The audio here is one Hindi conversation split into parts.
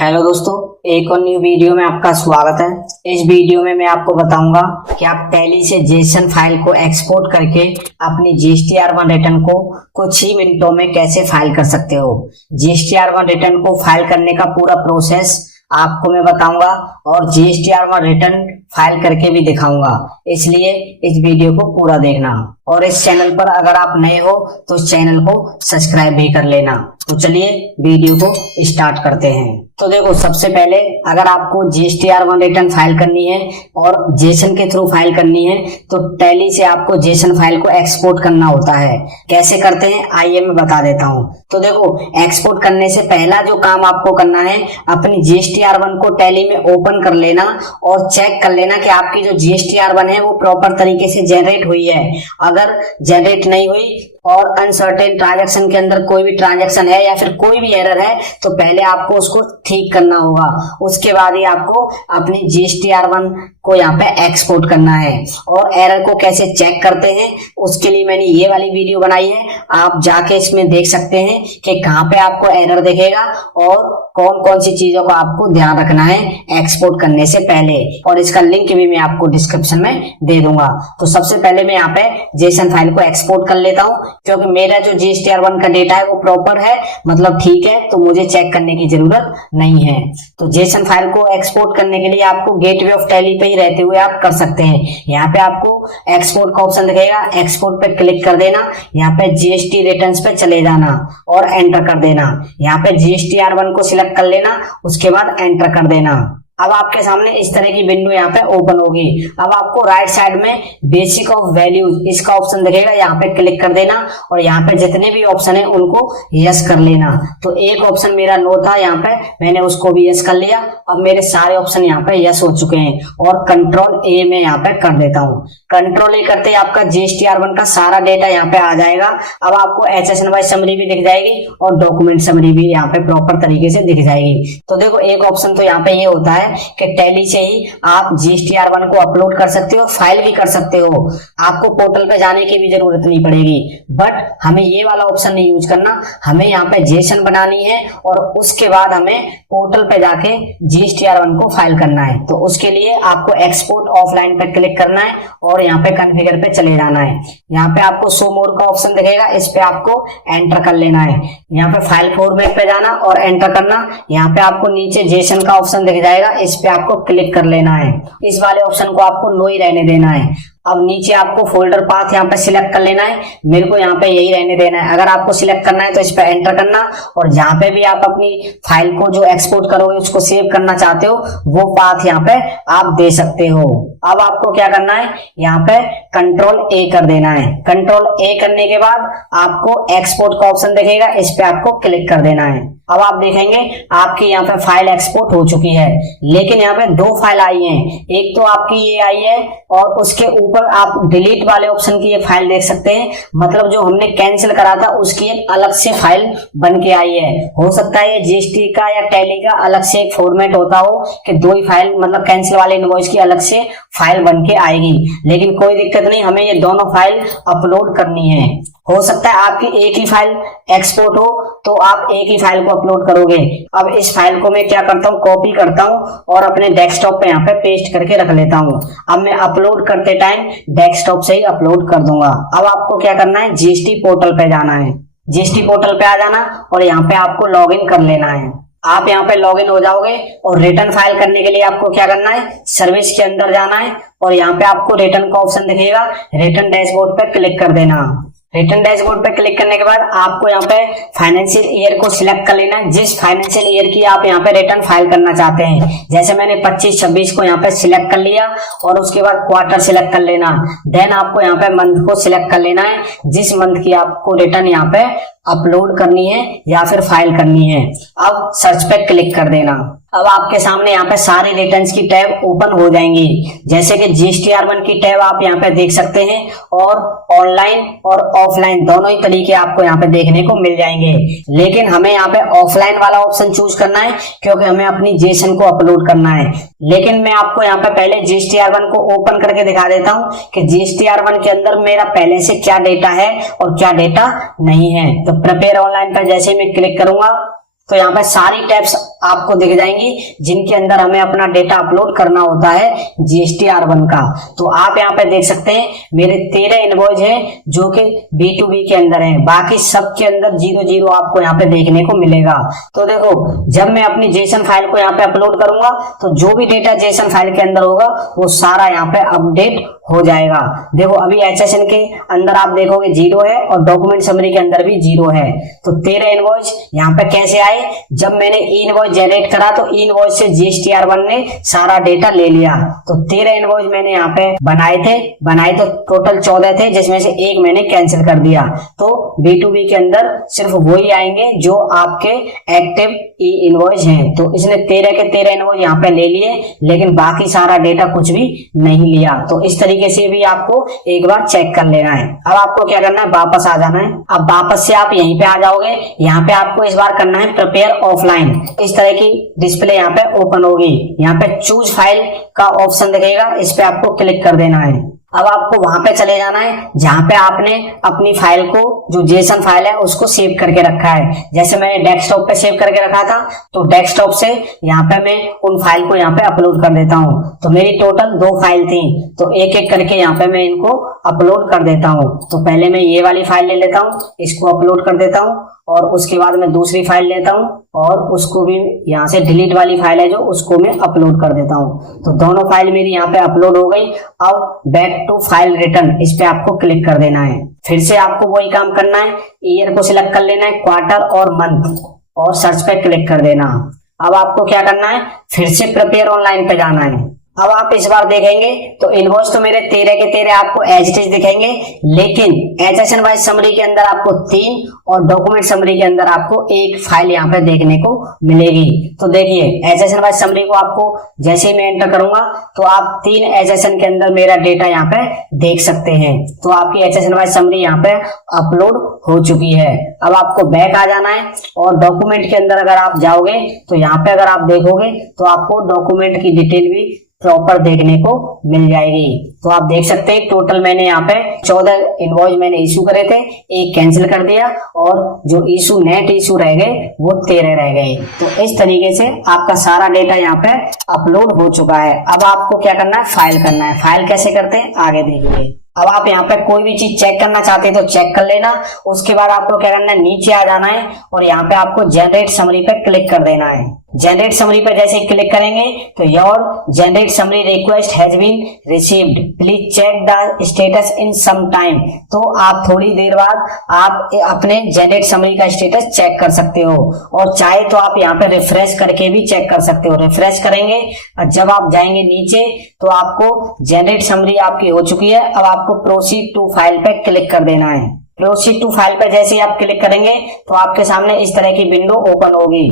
हेलो दोस्तों, एक और न्यू वीडियो में आपका स्वागत है। इस वीडियो में मैं आपको बताऊंगा कि आप टैली से जेसन फाइल को एक्सपोर्ट करके अपनी GSTR1 रिटर्न को कुछ ही मिनटों में कैसे फाइल कर सकते हो। GSTR1 रिटर्न को फाइल करने का पूरा प्रोसेस आपको मैं बताऊंगा और GSTR1 रिटर्न फाइल करके भी दिखाऊंगा, इसलिए इस वीडियो को पूरा देखना। और इस चैनल पर अगर आप नए हो तो इस चैनल को सब्सक्राइब भी कर लेना। तो चलिए वीडियो को स्टार्ट करते हैं। तो देखो, सबसे पहले अगर आपको GSTR1 रिटर्न फाइल करनी है और जेसन के थ्रू फाइल करनी है तो टैली से आपको जेसन फाइल को एक्सपोर्ट करना होता है। कैसे करते हैं आइए मैं बता देता हूं। तो देखो, एक्सपोर्ट करने से पहला जो काम आपको करना है, अपनी GSTR1 को टैली में ओपन कर लेना और चेक कर लेना कि आपकी जो GSTR1 है वो प्रॉपर तरीके से जनरेट हुई है। अगर जनरेट नहीं हुई और अनसर्टेन ट्रांजैक्शन के अंदर कोई भी ट्रांजैक्शन है या फिर कोई भी एरर है तो पहले आपको उसको ठीक करना होगा। उसके बाद ही आपको अपनी GSTR1 को यहाँ पे एक्सपोर्ट करना है। और एरर को कैसे चेक करते हैं उसके लिए मैंने ये वाली वीडियो बनाई है, आप जाके इसमें देख सकते हैं कि कहाँ पे आपको एरर दिखेगा और कौन कौन सी चीजों का आपको ध्यान रखना है एक्सपोर्ट करने से पहले। और इसका लिंक भी मैं आपको डिस्क्रिप्शन में दे दूंगा। तो सबसे पहले मैं यहाँ पे जेसन फाइल को एक्सपोर्ट कर लेता हूँ, क्योंकि मेरा जो GSTR1 का डेटा है वो प्रॉपर है, मतलब ठीक है, तो मुझे चेक करने की जरूरत नहीं है। तो जेसन फाइल को एक्सपोर्ट करने के लिए आपको गेटवे ऑफ टैली पे ही रहते हुए आप कर सकते हैं। यहाँ पे आपको एक्सपोर्ट का ऑप्शन दिखेगा, एक्सपोर्ट पे क्लिक कर देना, यहाँ पे GST रिटर्न्स पे चले जाना और एंटर कर देना। यहाँ पे GSTR1 को सिलेक्ट कर लेना, उसके बाद एंटर कर देना। अब आपके सामने इस तरह की विंडो यहाँ पे ओपन होगी। अब आपको राइट साइड में बेसिक ऑफ वैल्यूज इसका ऑप्शन दिखेगा, यहाँ पे क्लिक कर देना और यहाँ पे जितने भी ऑप्शन है उनको यस कर लेना। तो एक ऑप्शन मेरा नो था, यहाँ पे मैंने उसको भी यस कर लिया। अब मेरे सारे ऑप्शन यहाँ पे यस हो चुके हैं और कंट्रोल ए में यहाँ पे कर देता हूँ। कंट्रोल ए करते ही आपका GSTR1 का सारा डेटा यहाँ पे आ जाएगा। अब आपको HSNY समरी भी दिख जाएगी और डॉक्यूमेंट समरी भी यहाँ पे प्रॉपर तरीके से दिख जाएगी। तो देखो, एक ऑप्शन तो यहाँ पे ये होता है कि टैली से ही आप GSTR1 को अपलोड कर सकते हो, फाइल भी कर सकते हो। आपको पोर्टल पे जाने की भी जरूरत नहीं पड़ेगी। बट हमें ये वाला ऑप्शन नहीं यूज करना, हमें यहाँ पे जेसन बनानी है और उसके बाद हमें पोर्टल पे जाके GSTR1 को फाइल करना है। तो उसके लिए आपको एक्सपोर्ट ऑफलाइन पे क्लिक करना है और यहाँ पे कॉन्फ़िगर पे चले जाना है। यहाँ पे आपको शो मोर का ऑप्शन दिखेगा, इस पे आपको एंटर कर लेना है। यहाँ पे फाइल फॉर्मेट पे जाना और एंटर करना। यहाँ पे आपको नीचे जेसन का ऑप्शन दिख जाएगा, इस पे आपको क्लिक कर लेना है। इस वाले ऑप्शन को आपको नो ही रहने देना है। अब नीचे आपको फोल्डर पाथ यहाँ पे सिलेक्ट कर लेना है, मेरे को यहाँ पे यही रहने देना है। अगर आपको सिलेक्ट करना है तो इस पे एंटर करना और जहाँ पे भी आप अपनी फाइल को जो एक्सपोर्ट करोगे उसको सेव करना चाहते हो वो पाथ यहाँ पे आप दे सकते हो। अब आपको क्या करना है, यहाँ पे कंट्रोल ए कर देना है। कंट्रोल ए करने के बाद आपको एक्सपोर्ट का ऑप्शन दिखेगा, इस पे आपको क्लिक कर देना है। अब आप देखेंगे आपकी यहाँ पे फाइल एक्सपोर्ट हो चुकी है, लेकिन यहाँ पे दो फाइल आई हैं। एक तो आपकी ये आई है और उसके ऊपर आप डिलीट वाले ऑप्शन की ये फाइल देख सकते हैं, मतलब जो हमने कैंसिल करा था उसकी एक अलग से फाइल बन के आई है। हो सकता है ये GST का या टैली का अलग से एक फॉर्मेट होता हो कि दो ही फाइल, मतलब कैंसिल वाले इनवॉइस की अलग से फाइल बन के आएगी, लेकिन कोई दिक्कत नहीं, हमें ये दोनों फाइल अपलोड करनी है। हो सकता है आपकी एक ही फाइल एक्सपोर्ट हो तो आप एक ही फाइल को अपलोड करोगे। अब इस फाइल को मैं क्या करता हूँ, कॉपी करता हूँ और अपने डेस्कटॉप पे यहाँ पे पेस्ट करके रख लेता हूँ। अब मैं अपलोड करते टाइम डेस्कटॉप से ही अपलोड कर दूंगा। अब आपको क्या करना है, GST पोर्टल पे जाना है। GST पोर्टल पे आ जाना और यहाँ पे आपको लॉग इन कर लेना है। आप यहाँ पे लॉग इन हो जाओगे और रिटर्न फाइल करने के लिए आपको क्या करना है, सर्विस के अंदर जाना है और यहाँ पे आपको रिटर्न का ऑप्शन दिखेगा, रिटर्न डैशबोर्ड पे क्लिक कर देना। रिटर्न डैशबोर्ड पे क्लिक करने के बाद आपको यहाँ पे फाइनेंशियल ईयर को सिलेक्ट कर लेना है, जिस फाइनेंशियल ईयर की आप यहाँ पे रिटर्न फाइल करना चाहते हैं। जैसे मैंने 25-26 को यहाँ पे सिलेक्ट कर लिया और उसके बाद क्वार्टर सिलेक्ट कर लेना। देन आपको यहाँ पे मंथ को सिलेक्ट कर लेना है, जिस मंथ की आपको रिटर्न यहाँ पे अपलोड करनी है या फिर फाइल करनी है। अब सर्च पे क्लिक कर देना। अब आपके सामने यहाँ पे सारे रिटर्न्स की टैब ओपन हो जाएंगी, जैसे कि GSTR1 की टैब आप यहाँ पे देख सकते हैं और ऑनलाइन और ऑफलाइन दोनों ही तरीके आपको यहाँ पे देखने को मिल जाएंगे। लेकिन हमें यहाँ पे ऑफलाइन वाला ऑप्शन चूज करना है क्योंकि हमें अपनी जेसन को अपलोड करना है। लेकिन मैं आपको यहाँ पे पहले GSTR1 को ओपन करके दिखा देता हूँ कि GSTR1 के अंदर मेरा पहले से क्या डेटा है और क्या डेटा नहीं है। तो प्रिपेयर ऑनलाइन पर जैसे मैं क्लिक करूंगा तो यहाँ पे सारी टैब्स आपको दिख जाएंगी जिनके अंदर हमें अपना डेटा अपलोड करना होता है GSTR1 का। तो आप यहाँ पे देख सकते हैं मेरे 13 इनवॉइस है जो कि B2B के अंदर है, बाकी सब के अंदर 00 आपको यहाँ पे देखने को मिलेगा। तो देखो जब मैं अपनी जेसन फाइल को यहाँ पे अपलोड करूंगा तो जो भी डेटा जेसन फाइल के अंदर होगा वो सारा यहाँ पे अपडेट हो जाएगा। देखो अभी HSN के अंदर आप देखोगे 0 है और डॉक्यूमेंट समरी के अंदर भी 0 है। तो 13 इनवॉइस यहाँ पे कैसे आए, जब मैंने इनवॉइस जनरेट करा तो इनवॉइस से GSTR1 ने सारा डेटा ले लिया। तो 13 इनवॉइस मैंने यहाँ पे बनाए तो टोटल 14 थे जिसमें से एक मैंने कैंसिल कर दिया। तो B2B के अंदर सिर्फ वही आएंगे जो आपके एक्टिव ई इनवॉइस हैं। तो इसने 13 के 13 इनवॉइस यहाँ पे ले लिए लेकिन बाकी सारा डेटा कुछ भी नहीं लिया। तो इस तरीके से भी आपको एक बार चेक कर लेना है। अब आपको क्या करना है, वापस आ जाना है। अब वापस से आप यहीं पे आ जाओगे, यहाँ पे आपको इस बार करना है प्रिपेयर ऑफलाइन। इस तरह की डिस्प्ले यहाँ पे ओपन होगी, यहाँ पे चूज फाइल का ऑप्शन दिखेगा, इस पे आपको क्लिक कर देना है। अब आपको वहां पे चले जाना है जहां पे आपने अपनी फाइल को, जो जेसन फाइल है उसको सेव करके रखा है। जैसे मैंने डेस्कटॉप पे सेव करके रखा था तो डेस्कटॉप से यहाँ पे मैं उन फाइल को यहाँ पे अपलोड कर देता हूँ। तो मेरी टोटल 2 फाइल थी तो एक एक करके यहाँ पे मैं इनको अपलोड कर देता हूँ। तो पहले मैं ये वाली फाइल ले लेता हूँ, इसको अपलोड कर देता हूँ और उसके बाद मैं दूसरी फाइल लेता हूँ और उसको भी यहाँ से डिलीट वाली फाइल है जो उसको मैं अपलोड कर देता हूँ। तो दोनों फाइल मेरी यहाँ पे अपलोड हो गई। अब बैक टू फाइल रिटर्न, इस पे आपको क्लिक कर देना है। फिर से आपको वही काम करना है, ईयर को सिलेक्ट कर लेना है, क्वार्टर और मंथ, और सर्च पे क्लिक कर देना। अब आपको क्या करना है, फिर से प्रिपेयर ऑनलाइन पे जाना है। अब आप इस बार देखेंगे तो इनवॉइस तो मेरे 13 के 13 आपको एज इट इज दिखेंगे, लेकिन HSN वाइज समरी के अंदर आपको 3 और डॉक्यूमेंट समरी के अंदर आपको 1 फाइल यहाँ पे देखने को मिलेगी। तो देखिए HSN वाइज समरी को आपको जैसे ही मैं एंटर करूंगा तो आप 3 HSN के अंदर मेरा डेटा यहाँ पे देख सकते हैं। तो आपकी HSN वाइज समरी यहाँ पे अपलोड हो चुकी है। अब आपको बैक आ जाना है और डॉक्यूमेंट के अंदर अगर आप जाओगे तो यहाँ पे अगर आप देखोगे तो आपको डॉक्यूमेंट की डिटेल भी प्रॉपर देखने को मिल जाएगी। तो आप देख सकते हैं टोटल मैंने यहाँ पे 14 इनवॉइस मैंने इशू करे थे, एक कैंसिल कर दिया और जो इशू नेट इशू रह गए वो 13 रह गए। तो इस तरीके से आपका सारा डेटा यहाँ पे अपलोड हो चुका है। अब आपको क्या करना है, फाइल करना है। फाइल कैसे करते हैं आगे देखिए। अब आप यहाँ पे कोई भी चीज चेक करना चाहते हैं तो चेक कर लेना। उसके बाद आपको क्या करना है, नीचे आ जाना है और यहाँ पे आपको जनरेट समरी पे क्लिक कर देना है। जनरेट समरी पर जैसे ही क्लिक करेंगे तो your generate summary request has been received, please check the status in some time. तो आप थोड़ी देर बाद आप अपने जनरेट समरी का स्टेटस चेक कर सकते हो और चाहे तो आप यहाँ पे रिफ्रेश करके भी चेक कर सकते हो। रिफ्रेश करेंगे और जब आप जाएंगे नीचे तो आपको जनरेट समरी आपकी हो चुकी है। अब आपको प्रोसीड टू फाइल पे क्लिक कर देना है। प्रोसीड टू फाइल पर जैसे ही आप क्लिक करेंगे तो आपके सामने इस तरह की विंडो ओपन होगी।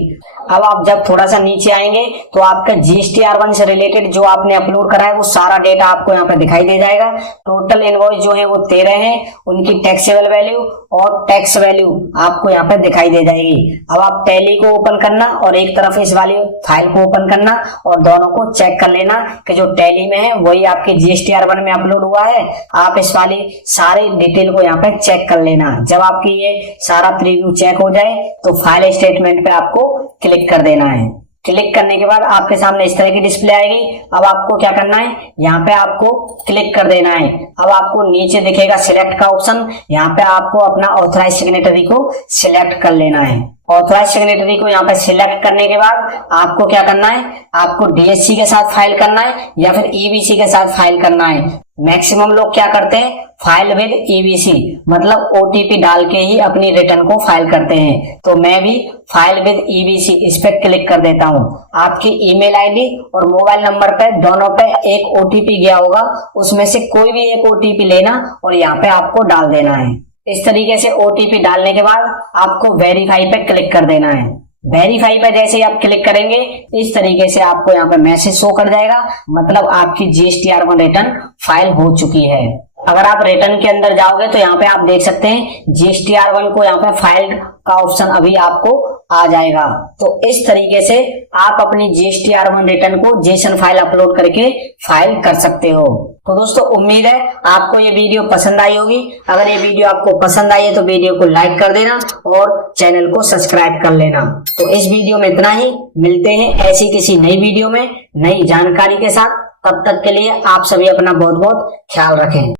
अब आप जब थोड़ा सा नीचे आएंगे तो आपका GSTR1 से रिलेटेड जो आपने अपलोड करा है वो सारा डेटा आपको यहाँ पे दिखाई दे जाएगा। टोटल इनवॉइस जो है वो 13 हैं, उनकी टैक्सेबल वैल्यू और टैक्स वैल्यू आपको यहाँ पे दिखाई दे जाएगी। अब आप टैली को ओपन करना और एक तरफ इस वाली फाइल को ओपन करना और दोनों को चेक कर लेना कि जो टैली में है वही आपके GSTR1 में अपलोड हुआ है। आप इस वाली सारी डिटेल को यहाँ पे चेक कर लेना। जब आपकी ये सारा प्रीव्यू चेक हो जाए तो फाइल स्टेटमेंट पे आपको क्लिक कर देना है। क्लिक करने के बाद आपके सामने इस तरह की डिस्प्ले आएगी। अब आपको क्या करना है, यहाँ पे आपको क्लिक कर देना है। अब आपको नीचे दिखेगा सिलेक्ट का ऑप्शन, यहाँ पे आपको अपना ऑथराइज सिग्नेटरी को सिलेक्ट कर लेना है। ऑथराइज सिग्नेटरी को यहाँ पे सिलेक्ट करने के बाद आपको क्या करना है, आपको DSC के साथ फाइल करना है या फिर EBC के साथ फाइल करना है। मैक्सिमम लोग क्या करते हैं, फाइल विद EBC मतलब OTP डाल के ही अपनी रिटर्न को फाइल करते हैं। तो मैं भी फाइल विद EBC इस पे क्लिक कर देता हूँ। आपकी ईमेल आईडी और मोबाइल नंबर पे दोनों पे एक OTP गया होगा, उसमें से कोई भी एक OTP लेना और यहाँ पे आपको डाल देना है। इस तरीके से OTP डालने के बाद आपको वेरीफाई पे क्लिक कर देना है। वेरीफाई पे जैसे ही आप क्लिक करेंगे इस तरीके से आपको यहाँ पे मैसेज शो कर जाएगा, मतलब आपकी GSTR1 रिटर्न फाइल हो चुकी है। अगर आप रिटर्न के अंदर जाओगे तो यहाँ पे आप देख सकते हैं GSTR1 को यहाँ पे फाइल का ऑप्शन अभी आपको आ जाएगा। तो इस तरीके से आप अपनी GST-R1 रिटर्न को जेसन फाइल अपलोड करके फाइल कर सकते हो। तो दोस्तों उम्मीद है आपको ये वीडियो पसंद आई होगी। अगर ये वीडियो आपको पसंद आई है तो वीडियो को लाइक कर देना और चैनल को सब्सक्राइब कर लेना। तो इस वीडियो में इतना ही, मिलते हैं ऐसी किसी नई वीडियो में नई जानकारी के साथ। तब तक के लिए आप सभी अपना बहुत बहुत ख्याल रखें।